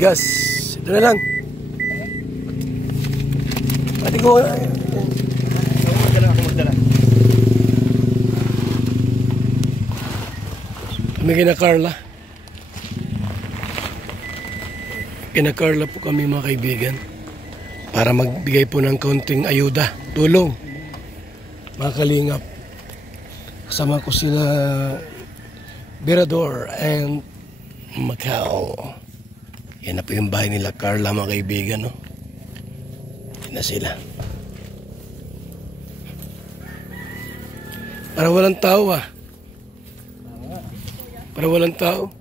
bigas. Ito na lang. Pati ko. Ako magdala. Kami kina Carla. Kina Carla po kami mga kaibigan. Para magbigay po ng kaunting ayuda, tulong. Mga kalingap. Kasama ko sila Mirador and Macau. Yan na po yung bahay nila Carla mga kaibigan, no? Yan na sila. Para walang tao ah. Para walang tao.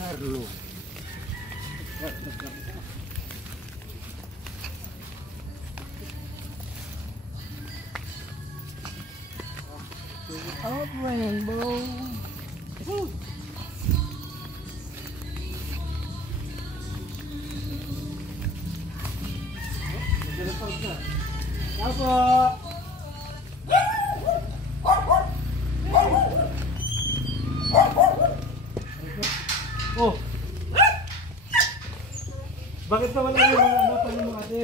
Carlo. Of rainbow. Apa? Oh. Bakit na wala yung mga anak mo ate?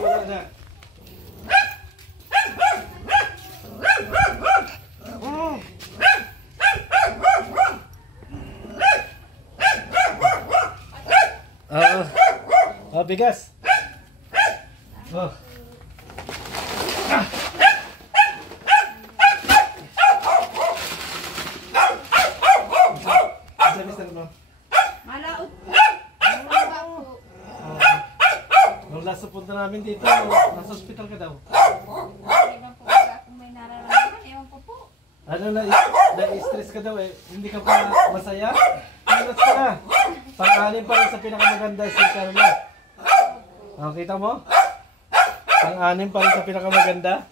Wala na. Bigas. Oh. Malaot po. Nung last punta namin dito, nasa hospital ka daw. Ewan po kung may nararamdaman. Ewan ko po. Ano na-stress ka daw eh. Hindi ka pa masaya? Pinas ka na. Pang-anim pa rin sa pinakamaganda si Carla. Oh, kita mo? Pang-anim pa rin sa pinakamaganda.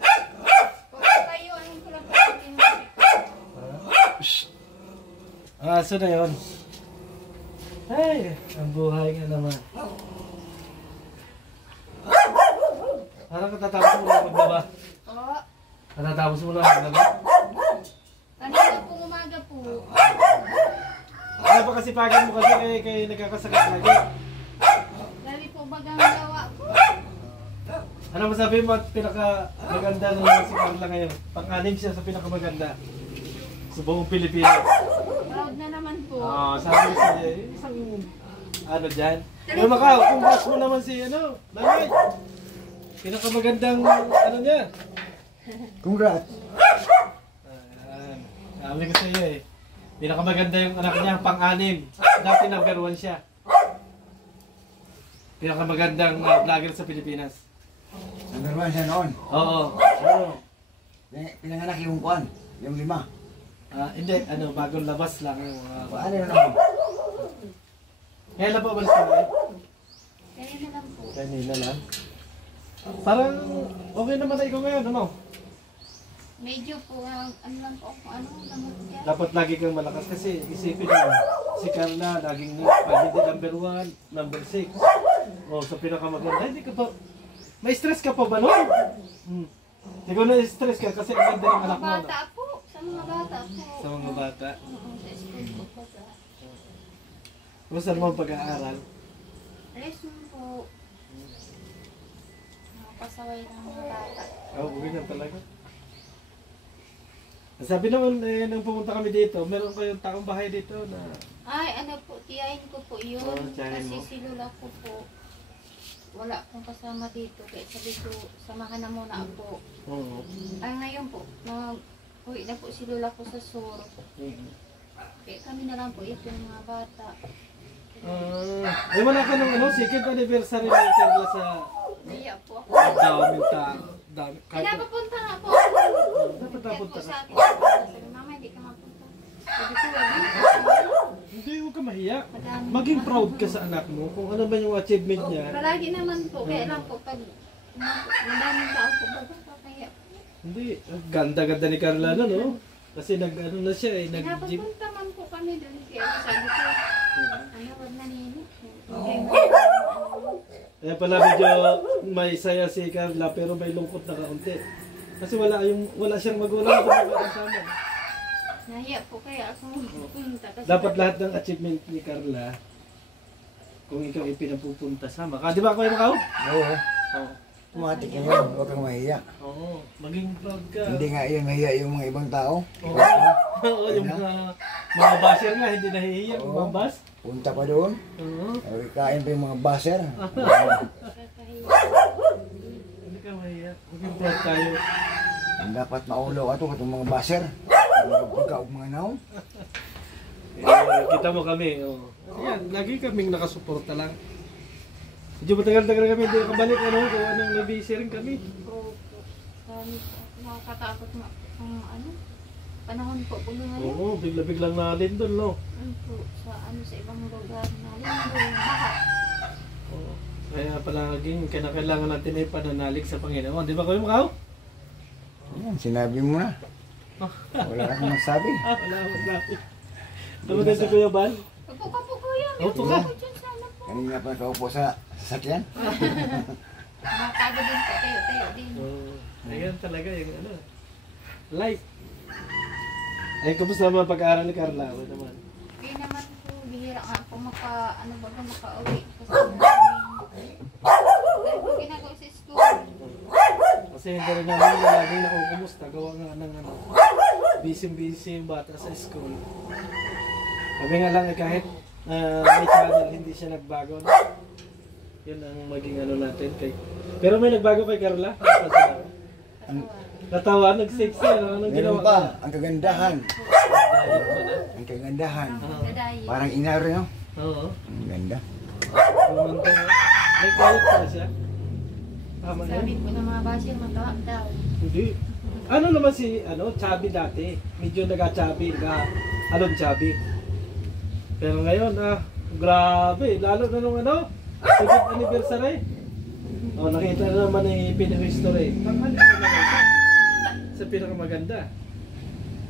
Kung kayo, anong ko lang po So na yun. Ay, ang buhay nga naman. Parang katatapos mo lang magbaba. Oo. Katatapos mo lang maglaba. Kanina po umaga po. Ano pa kasi pagin mo kasi kay nagkakasakit lagi? Dali po bagang gawa ko. Ano masabi mo at pinakamaganda na si Carla ngayon? Pang-anim siya sa pinakamaganda. Sa buong Pilipinas. Proud na naman po. Sabi siya, isang ano dyan. Pero Macau, congrats mo naman si nanay. Pinakamagandang ano niya. Congrats. Sabi ko sa iyo eh. Pinakamaganda yung anak niya, pang-anim. Dati number 1 siya. Pinakamagandang vlogger sa Pilipinas. Number 1 siya noon. Oo. Pinanganak yung kwan, yung 5. Hindi, bagong labas lang yung Ano yun naman? Kaya lang po balis ka na Kanina lang po. Kanina lang. Parang okay naman na ikaw ngayon, ano? Medyo po, ano lang po kung ano naman yan. Dapat lagi kang malakas kasi isipin mo, si Carla laging pag hindi number 1, number 6. O sa pinakamaganda, hindi ka pa, may stress ka pa ba no? Hindi ko na-stress ka kasi ang ganda ng anak mo. Bata po, sa mga bata po. Sa mga bata. Oo, sa school po po. Gusto naman pag-aaral. Lesson po. Pasaway ng mga bata. Okay na talaga. Sabi naman, nung pumunta kami dito, meron kayong taong bahay dito na... Ay, ano po, tiyahin ko po yun. Tiyahin Kasi mo. si Lola ko po, wala pong kasama dito. Kaya sabi ko, samahan na muna ako. Oo. Ay, ngayon po, uwi na po si Lola ko sa Sur. Kaya kami na lang po ito ng mga bata. Wala ka nung second anniversary ng Carla sa... Kaya po ako. Daming tao. Pinapapunta nga po. Dapat Kaya po napunta sa ka. akin, sabi, Mama, hindi ka mapunta. Sabi ko, Hindi, huwag ka mahiya. madami. Maging proud ka sa anak mo kung ano ba yung achievement niya. Palagi naman po, kaya lang po, pag madaming tao po, kaya Hindi, ganda-ganda ni Carla na, no? Kasi nag-ano na siya eh, nag-gym. pinapapunta man po kami doon. Kaya sabi ko, wag na nini. Kaya pala medyo may saya si Carla pero may lungkot na kaunti. Kasi wala siyang magulang na kasama. Nahiya po kaya ako pupunta. Kasi Dapat lahat ng achievement ni Carla, kung ikaw ipinapupunta sama ka. Di ba Kuya Macau? Oo. Oo. Tumatik yan yun. Huwag kang mahiya. Oo. Maging proud ka. Hindi nga yan mahiya yung mga ibang tao. Oo. Oo, yung mga basher nga, hindi nahihiya. Oo. Mga bas. Punta pa doon. Oo. Kain pa yung mga baser. kakahiya. Hindi ka mahiya. Maging proud tayo. Ang dapat maulo ka to katong mga baser. Mga pagkaog mga naong. Kita mo kami. Oh. Ayan, lagi kaming nakasuporta lang. Medyo matagal-tagal kami hindi nakabalik. Ano, kung anong nabisi rin kami. Opo. Dami po. Nakakatakot nga ang ano. Panahon po po ngayon. Oo, bigla-biglang nalin doon, no? Ano po, sa ibang lugar na linggo, baha. Oo. Kaya palaging kailangan natin ay pananalig sa Panginoon. Di ba Kuya Macau? Ayan, sinabi mo na. Wala kang masabi. Wala akong sabi. Tama din si Kuya Bal? Upo ka po kuya. May Upo upo ka. po dyan sa ano po. Kanina pa nakaupo sa sasakyan. Makago din po, tayo din. Oo. Ayan talaga yung ano. Life. Ay, kumusta naman pag-aaral ni Carla? Ano naman? Kaya naman po, bihira nga po makauwi. Kasi dahil po ginagawa sa school. Kasi hindi rin namin laging nakukumusta. Gawa nga ng ano. Busy-busy yung bata sa school. Kami nga lang kahit may channel, hindi siya nagbago. No? Yun ang maging ano natin. Pero may nagbago kay Carla? Natawa, nag-sexy. Anong ginawa Meron pa, ang kagandahan. Ang kagandahan. Gadayo. Parang inaro, no? Oo. Ang ganda. Pumantong. May galit pa siya. Tama na Sabi yun. po ng mga basher, matawa daw. Hindi. Ano naman si, chubby dati. Medyo nag-chubby, chubby. Pero ngayon, grabe. Lalo na nung 7th anniversary. Nakita na naman yung pinahistory. Tanghali na naman siya. Sa pinakamaganda.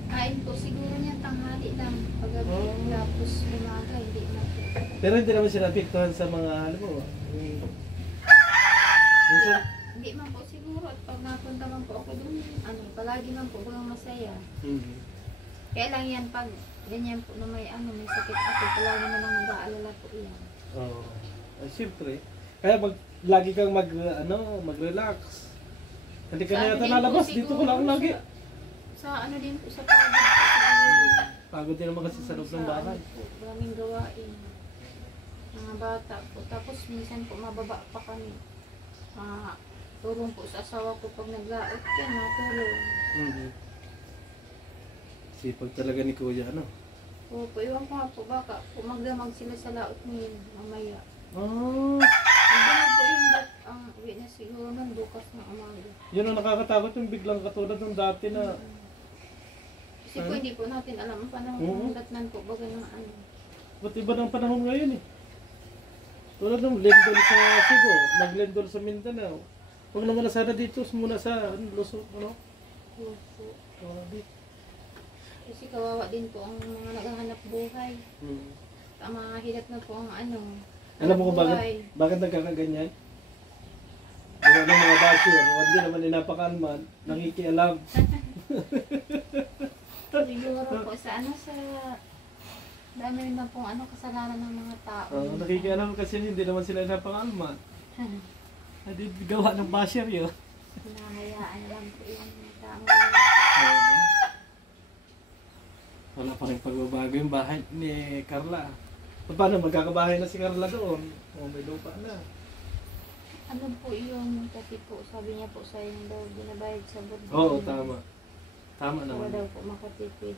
Kain po siguro niya tanghali lang. Pagabi, tapos umaga, hindi na po. Pero hindi naman siya napiktuhan sa mga, alam mo, minsan, Hindi man po siguro. At pag napunta man po ako dun, palagi man po walang masaya. Kaya lang yan, pag ganyan po na may may sakit ako, palagi na lang nag-aalala po yan. Oo. Ay, siyempre. Kaya lagi kang mag-relax. Hindi ka na yata nalabas. Dito ko lang lagi. Sa din po, sa pagod po siguro. Pagod din naman kasi sa loob ng bahay. Maraming gawain. Mga bata po. Tapos minsan po mababa pa kami. Turong po sa asawa ko pag naglaot yan, natulong. Sipag talaga ni Kuya, Opo, iwan ko nga po, baka po magdamag sila sa laot ngayon, mamaya. Oh, Hindi na po yung ang uwi na siguro nun, bukas na umaga. yun ang nakakatakot yung biglang katulad ng dati na. Kasi po hindi po natin alam ang panahon ng datnan po, baga ng Ba't iba ng panahon ngayon eh? Tulad ng lindol sa Cebu, naglindol sa Mindanao. Huwag naman na sana dito, muna sa Luzon, Opo. Grabe. Kasi kawawa din po ang mga naghahanap buhay. Mga hirap na po ang Alam mo kung bakit nagkakaganyan? Mga ng mga basher, hindi naman ninapakalman, nakikialam. Siguro po sa sa dami rin na pong kasalanan ng mga tao. Nakikialam kasi hindi naman sila napakalman. Hindi gawa ng basher yun. Hinahayaan lang po yung tao. Wala pa rin pagbabago yung bahay ni Carla. Paano magkakabahay na si Carla doon? May lupa na. Ano po yun? Kasi po sabi niya po sa yung daw binabayad sa burdo. Oo, tama. Tama Para naman. daw po makatipid.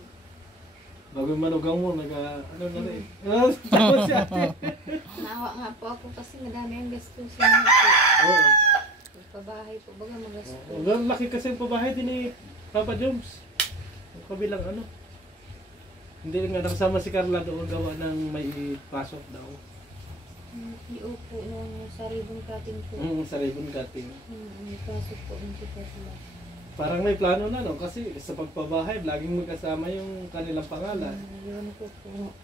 Bago yung manugang mo, na rin. Tama si ate. Naawa nga po ako kasi madami ang gastusin niya po. Oo. Pabahay po baga magastos. Ang laki kasi yung pabahay din ni Papa Joms. Ang kabilang Hindi nga nakasama si Carla doon gawa ng may pasok daw. Iupo nung sa ribbon cutting po. Sa ribbon cutting. May pasok po ng si Carla. Parang may plano na kasi sa pagpabahay, laging magkasama yung kanilang pangalan. Yun po po.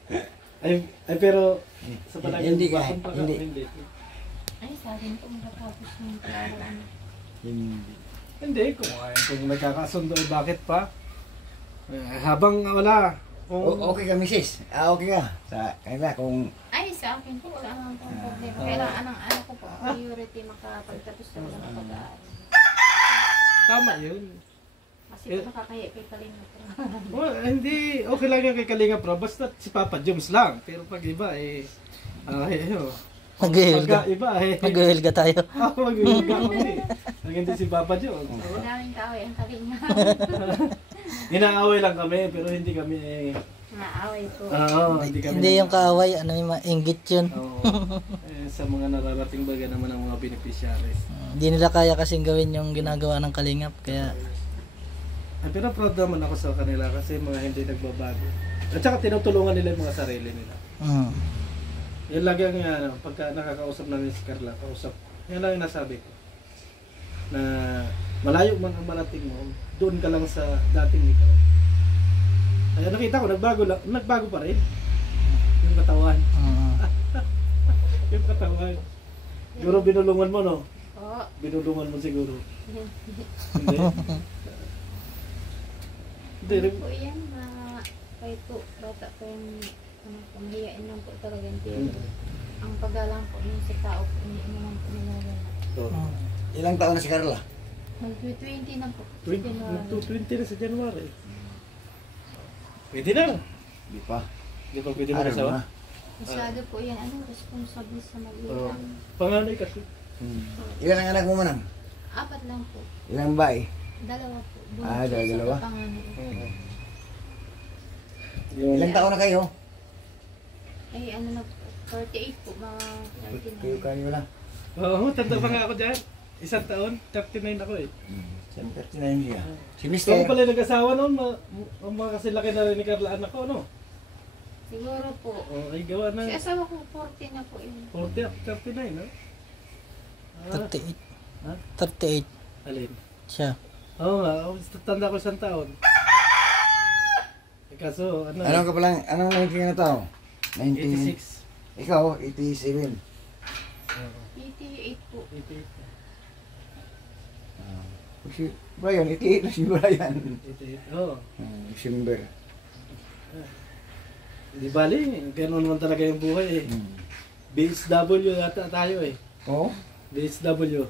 Ay pero sa palagay Hindi ka, bakit pa hindi. hindi. Ay, sa akin po matatapos yung pag-aaral. Hindi, kung nagkakasundo, bakit pa? Habang wala. Okay ka, misis. Okay ka. Sa kanila, kung Ay, sa akin po wala namang pong problema. Kailangan ang anak ko po priority makapagtapos na ng pag-aaral. Tama yun. Kasi po nakakaya kay Kalinga po. Hindi, okay lang yan kay Kalinga Pro. Basta si Papa Joms lang. Pero pag iba Mag-uhilga. pagka iba Mag-uhilga tayo. mag-uhilga kami. Pag hindi si Papa Joms. Maraming kaaway ang Kalinga. Inaaway lang kami, pero hindi kami Naaway po. hindi kami. Hindi yung kaaway, ano yung inggit yun. Sa mga nararating baga naman ang mga beneficiaries. Hindi nila kaya kasing gawin yung ginagawa ng Kalingap, kaya Pero proud naman ako sa kanila kasi mga hindi nagbabago. At saka tinutulungan nila yung mga sarili nila. Yan lagi ang pagka nakakausap namin si Carla, kausap. Yan lang yung nasabi ko. Na malayo man ang marating mo, doon ka lang sa dating ikaw. Kaya nakita ko, nagbago pa rin. Yung katawan. Yung katawan. Siguro binulungan mo, no? Oo. Binulungan mo siguro. Hindi. Hindi po yan, kahit po bata po yung panghiyain lang po talaga yung tiro. Ang paggalang po yung sa tao po, hindi naman po nilalaman. ilang taon na si Carla? Mag-20 na po. 20 na sa January. Pwede na. Di pa. Di pa pwede mo Araw kasawa? na. Masyado po yan, responsible sa magulang. Panganay kasi. Ilan ang anak mo manang? 4 lang po. Ilang bae? 2 po. Dalawa? Panganay. Ilang taon na kayo? Ay, ano na po, 48 po, mga 39. lang. Oo, tanda pa nga ako dyan. Isang taon, 39 ako eh. 39 siya. Si Ikaw Mister. pala yung nag-asawa noon, mga kasi laki na rin ni Carla anak ko, no? Siguro po. Ay gawa na. Si asawa ko, 40 na po yun. 39, no? 38. Ha? 38 Alin? siya. Oo nga, tanda ko isang taon. Kaso, ano? Anong ka palang, anong ranking na tao? 86. Ikaw, 87. 88 po. 88. Si Brian, 88 na si Brian. 88. Oo. December. Di bali, gano'n naman talaga yung buhay eh. BSW yata tayo eh. Oo. BSW.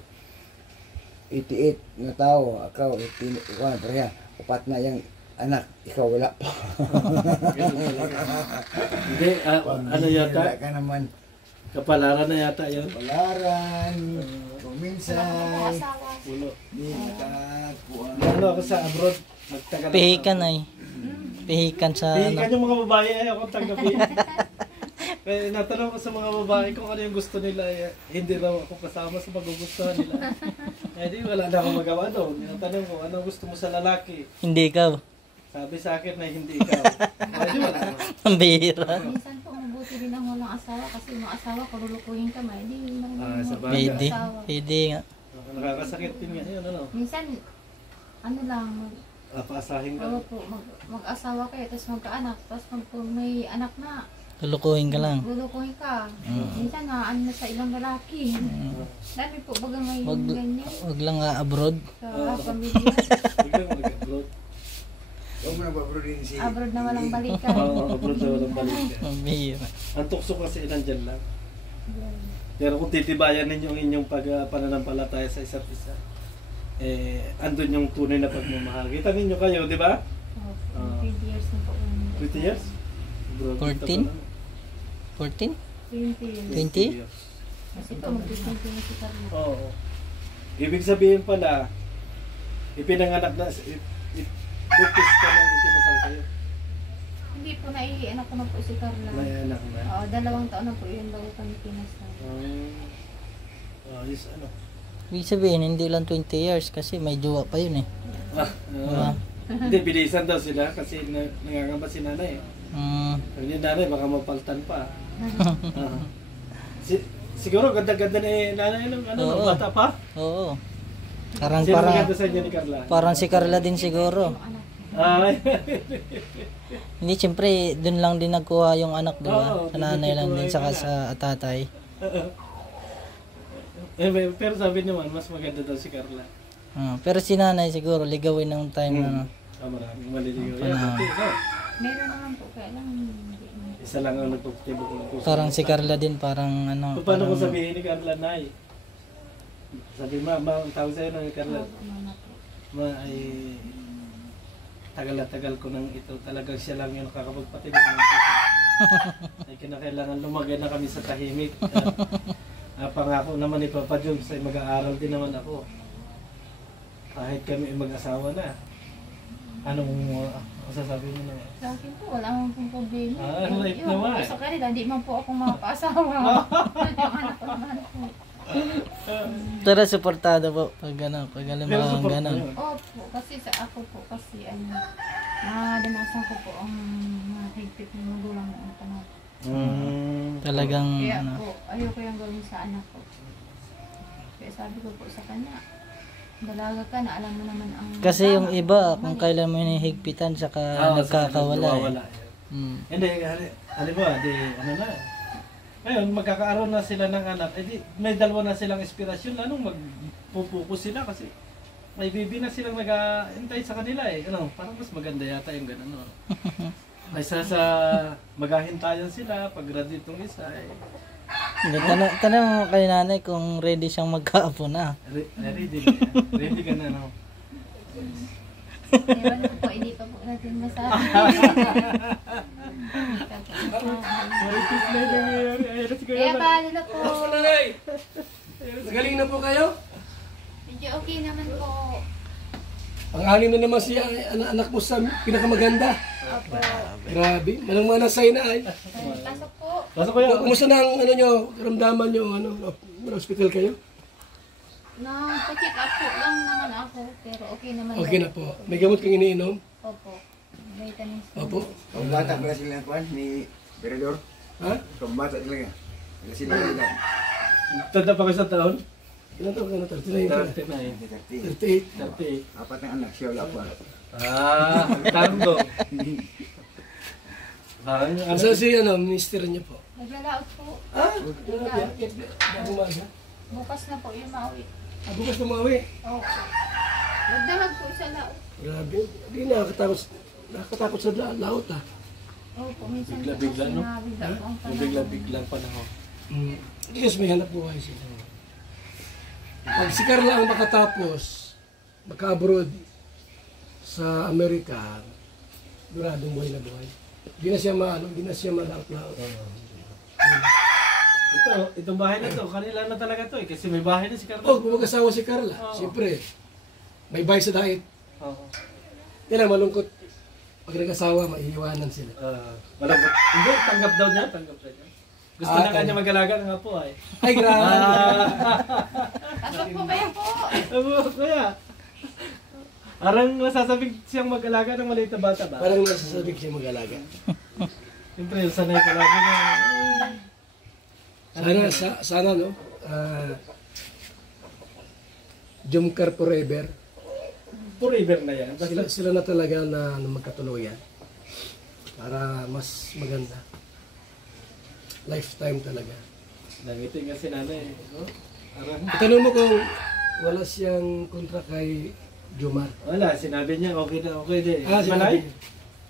88 na tao, ikaw 81, pareha. Upat na yung anak, ikaw wala pa. Hindi, ano yata? Wala ka naman. Kapalaran na yata yun. Palaran, Wala po kuminsay, asawa. Ulo. di nakakuha. Ano ako sa abroad, nagtagal. Pihikan ay. Pihikan sa Pihikan yung mga babae, ayaw akong tanggapin. Kaya natanong ko sa mga babae kung ano yung gusto nila, hindi raw ako kasama sa magugustuhan nila. Eh di wala na akong magawa doon. Natanong ko, ano gusto mo sa lalaki? Hindi ikaw. Sabi sa akin na hindi ikaw. Eh di wala na. Ang bihira. Minsan po, mabuti din ang walang asawa kasi yung asawa, kalulukuhin ka man. Hindi Sa bagay. Pwede. Pwede nga. Nakakasakit din nga yun, ano? Minsan, ano lang, Paasahin ka. mag-asawa kayo, tapos magkaanak, tapos pag may anak na, Lulukuhin ka lang. lulukuhin ka. Minsan na, ano na sa ibang lalaki. Dami po, baga ngayon ganyan. Wag lang abroad. Sa pamilya. Biglang mag-abroad. Huwag mo na babro din si... Abroad na walang balikan. Oo, abroad na walang balik. Ang bihira. Ang tukso kasi nandyan lang. Pero kung titibayan ninyo ang inyong pananampalataya sa isa't isa, andun yung tunay na pagmamahal. Kita ninyo kayo, di ba? 20 years na po. 20 years? Bro, 14? 14? 20 years. 20? Kasi po, mag-20 na si Carlo. Oo. Ibig sabihin pala, ipinanganak na, bupis ka na ikinasal kayo. Hindi po, naiianak ko na po si Carla. May anak na. Oo, 2 taon na po yun bago kami pinasal. Yes, ano? Ibig sabihin, hindi lang 20 years kasi may jowa pa yun eh. Diba? Hindi, bilisan daw sila kasi nangangamba si nanay. Pag yung nanay, baka mapaltan pa. Siguro ganda-ganda ni nanay nung Oo. bata pa. Oo. Parang Sino parang maganda sa inyo ni Carla? parang si Carla din siguro. Ay. Hindi, siyempre, dun lang din nagkuha yung anak, di ba? Oo, Sa nanay lang din, dun saka nagkuha sa tatay. Pero sabi naman, mas maganda daw si Carla. Pero si nanay siguro ligawin ng time na Maraming maliligaw. Panahon. Meron naman po, kaya lang hindi na. Isa lang ang nagpapatibok ng puso. parang si Carla din parang ano. Paano ko parang- sabihin ni Carla, Nay? Sabi, ma, ang tawag sa'yo ng Carla, Opo, mama po. ay tagal na tagal ko nang ito. Talagang siya lang yung nakakapagpatibok ng puso. Ay kinakailangan lumagay na kami sa tahimik. Pangako naman ni Papa Jones ay mag-aaral din naman ako. Kahit kami ay mag-asawa na. Anong masasabi mo naman? Sa akin po, wala akong pong problema. Light Yung naman. Sa kanila, di man po ako makapaasawa. Yung anak ko naman po. Pero suportado po pag ano, pag alam Pero mo support ganun. mo yun. Opo, kasi sa ako po, kasi nadanasan ko po ang mga higpit ng magulang noong panahon. Talagang Kaya ano. po, ayoko yung gawin sa anak ko. Kaya sabi ko po sa kanya, dalaga ka na, alam mo naman ang... Kasi yung tama. iba kung kailan mo hinihigpitan saka nagkakawala. Nawawala. Hindi, halimbawa, di, ano na. Ngayon, magkakaroon na sila ng anak, edi may dalawa na silang inspirasyon, anong magpupukus sila kasi may baby na silang nag-aantay sa kanila eh. Ano, parang mas maganda yata yung gano'n. No? Kaysa sa maghahintayan sila, pag ready itong isa eh. Tanong mo kay nanay kung ready siyang magkaapo na. Ready na yan. Ready ka na, no? Ewan ko po, hindi pa po natin masabi. Maritis na yung nangyayari. Ayun na si Kaya paano na po? Nagaling na po kayo? Medyo okay naman po. Ang anim na naman siya, anak mo sa pinakamaganda. Opo. Grabe, manang-manang sa'yo na ay. Pasok po. Pasok ko yan. Kumusta na ang ano nyo, karamdaman nyo, hospital kayo? Pa-check up po lang naman ako, pero okay naman. Okay na po. May gamot kang iniinom? Opo. Vitamins. Opo. Kung bata pala sila kuan ni Beredor. Ha? Kung bata talaga. Sila sila. Tanda pa kayo sa taon? Ilan taon ka na? 39 ka na? 39. 38. 38. Apat ng anak siya wala pa. Tardo. Parang ano? Asa si minister niyo po? Naglalaot po. Ah? Bukas Bukas na po yung mauwi. bukas tumawi. Opo. Nagdamag po sa laot. Grabe. Hindi nakakatakot sa laot ah. Opo, minsan Bigla-bigla, po kasi no? nabigla po ang panahon. Biglang panahon. Yes, may hanap buhay sila. Pag si Carla ang makatapos, maka-abroad sa Amerika, duradong buhay na buhay. Hindi na siya hindi na siya malaot-laot. Itong bahay na to, kanila na talaga to eh. Kasi may bahay na si Carla. Oh, kung mag-asawa si Carla, Oo. siyempre, may bahay sa dait. Oo. Yan ang malungkot. Pag nag-asawa, maiiwanan sila. Malabot. Hindi, tanggap daw niya. Gusto na kanya mag-alaga ng apo ay. Ay, grabe. Pasok po kaya po. Kaya. Parang nasasabing siyang mag-alaga ng maliit na bata ba? Parang nasasabi ko siya mag-alaga. Siyempre, sanay ka lagi na. Sana no? Jumcar forever. Forever na yan. Sila na talaga na magkatuluyan. Para mas maganda. Lifetime talaga. Nangiting nga si nanay. No? Parang, Itanong mo kung wala siyang kontra kay Jomar. wala, sinabi niya okay na okay din. Sinabi. Malay?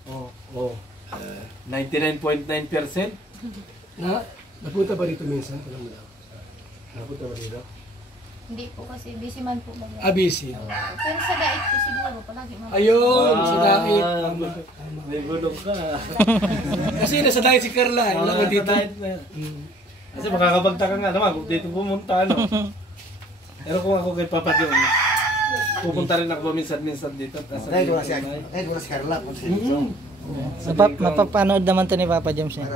Oo. 99.9%? Na, napunta ba dito minsan? Alam mo daw. Napunta ba dito? Hindi po kasi busy man po ba. ABC. Pero sa dait po siguro palagi man. Ayun, sa dait. Tama. May bulong ka. Kasi nasa dait si Carla. Wala ko dito. Kasi makakapagtaka nga naman kung dito pumunta, ano. Pero kung ako kay Papa John, pupunta rin ako minsan-minsan dito. Kahit wala si Carla kung sila ito. Mapapanood naman to ni Papa James niya.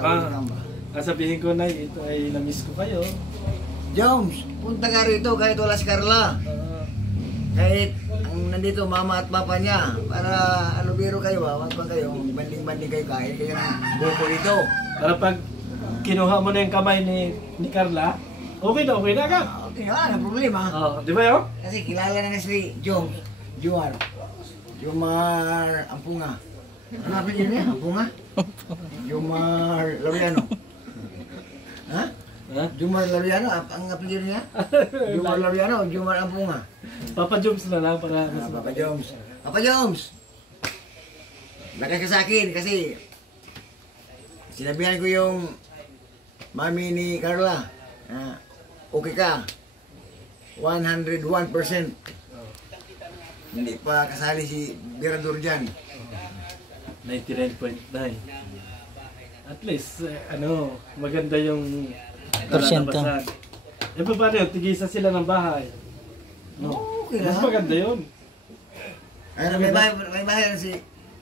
Sabihin ko na ito ay na-miss ko kayo. Jones, punta ka rito kahit wala si Carla. Kahit ang nandito mama at papa niya, para biro kayo wag pa kayo, banding-banding kayo kahit kayo ng buko dito. Para pag kinuha mo na yung kamay ni Carla, okay na agad. Okay, wala na problema. Di ba yun? Kasi kilala na si Jones, Jomar Ampunga. Ano apelyido niya? Ampunga? Jomar Laureano. Ha? Ha? Jumar Lariano, ang apelyido niya? Jumar Lariano, Jumar Ampunga. Papa Joms na lang para mas... Papa Joms. Papa Joms! Lakas ka sa akin kasi sinabihan ko yung mami ni Carla. Okay ka. 101%. Hindi pa kasali si Birador dyan. 99.9. At least, maganda yung Porsyento. kalalabasan. Eh, paano yun? Tigisa sila ng bahay. No? Okay Mas lang. maganda yun. Ano, may bahay na si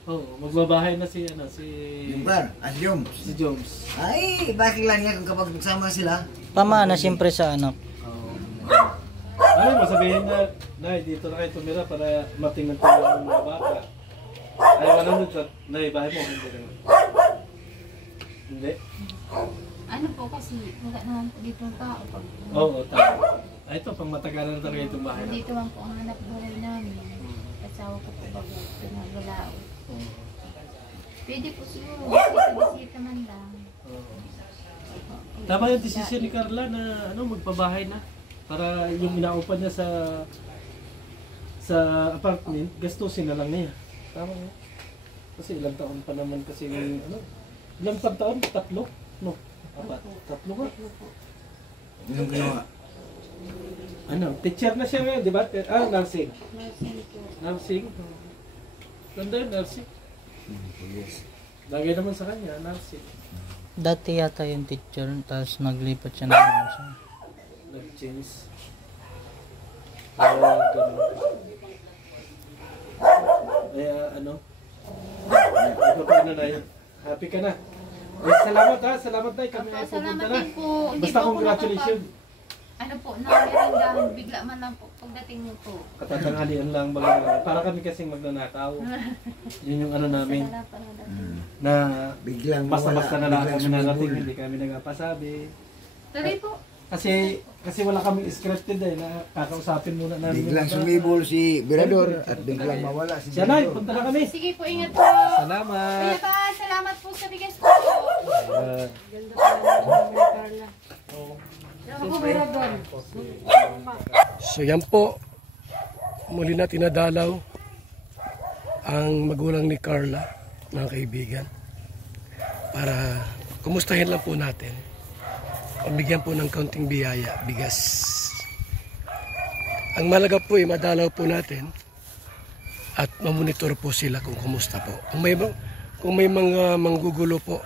Oo, magbabahay na si Jumar at Joms. si Joms. Ay, bakit lang yan kung kapag magsama sila? Pamana siyempre sa anak. Oo. Ano mo sabihin na, dito na kayo tumira para matingnan tayo ng mga bata. Ay, wala mo ito. Bahay mo, hindi rin. Hindi? Ano po kasi, wala naman po dito ang tao. Pag, Oo, tama. Ay, ito, pang matagalan na talaga itong bahay na. dito lang po ang hanap buhay namin. Kasawa ko po bago pinagalao. Oo. Pwede po siguro, bisita man lang. Oo. Tama yung desisyon ni Carla na magpabahay na. Para yung inaupan niya sa apartment, gastusin na lang niya. Tama yun. Kasi ilang taon pa naman kasi ilang taon? 3? No, 4. 3 nga. Yung ginawa. Teacher na siya ngayon, di ba? Nursing. Nursing po. Nursing. Ganda yun, nursing. Yes. Lagay naman sa kanya, nursing. Dati yata yung teacher, tapos naglipat siya ng nursing. Nag-change. Kaya ganun. Kaya ikaw paano na yun? Happy ka na? Salamat ha, salamat na. Kami ay pupunta Salamat na. din po. Hindi Basta po ako congratulations. ano po, namirindahan, bigla man lang po pagdating mo po. Katatanghalian lang baga. Para kami kasing magnanakaw. Yun yung namin. Wala pa na dati. Na Biglang basta-basta na lang kami sumibol. narating, hindi kami nagapasabi. Tuloy po. Kasi wala kaming scripted na kakausapin muna namin. Biglang sumibol si Birador at biglang mawala si Siya na, Birador. punta na kami. Sige po, ingat po. Salamat. Kuya pa, salamat po sa bigas po. Ganda po naman ni Carla. Ako Birador. So yan po, muli na tinadalaw ang magulang ni Carla, mga kaibigan, para kumustahin lang po natin, pabigyan po ng kaunting biyaya, bigas. Ang malaga po ay madalaw po natin at mamonitor po sila kung kumusta po. Kung may mga manggugulo po,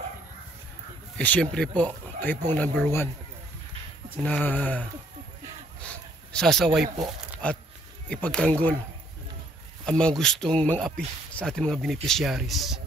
eh siyempre po, kayo po number 1 na sasaway po at ipagtanggol ang mga gustong mang-api sa ating mga beneficiaries.